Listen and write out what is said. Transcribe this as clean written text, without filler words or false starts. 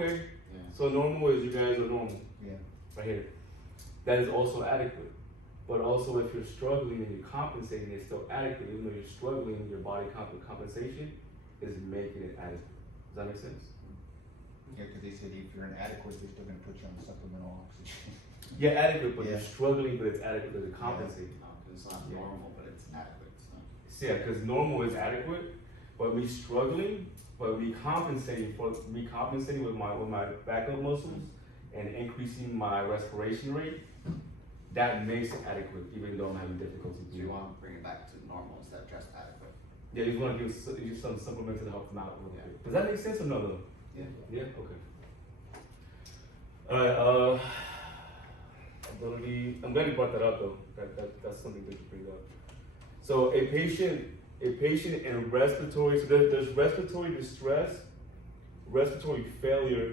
Okay. Yeah. So normal is you guys are normal. Yeah. Right here. That is also adequate. But also if you're struggling and you're compensating, it's still adequate. Even though you're struggling, your body compensation is making it adequate. Does that make sense? Yeah, because they said if you're inadequate, they're still going to put you on supplemental oxygen. Yeah, adequate, but Yeah. you're struggling, but it's adequate because you're compensating. No, 'cause it's not Yeah. normal, but it's adequate. It's not. Yeah, because normal is adequate, but me struggling, but me compensating with my backup muscles and increasing my respiration rate, that makes it adequate, even though I'm having difficulty So you breathing. want to bring it back to normal instead of just adequate. Yeah, you just want to give some supplements to help them out a little Yeah. bit. Does that make sense or no? Though? Yeah. Yeah. Okay. All right. I'm glad you brought that up though. That's something good to bring up. So a patient in respiratory, so there's respiratory distress, respiratory failure,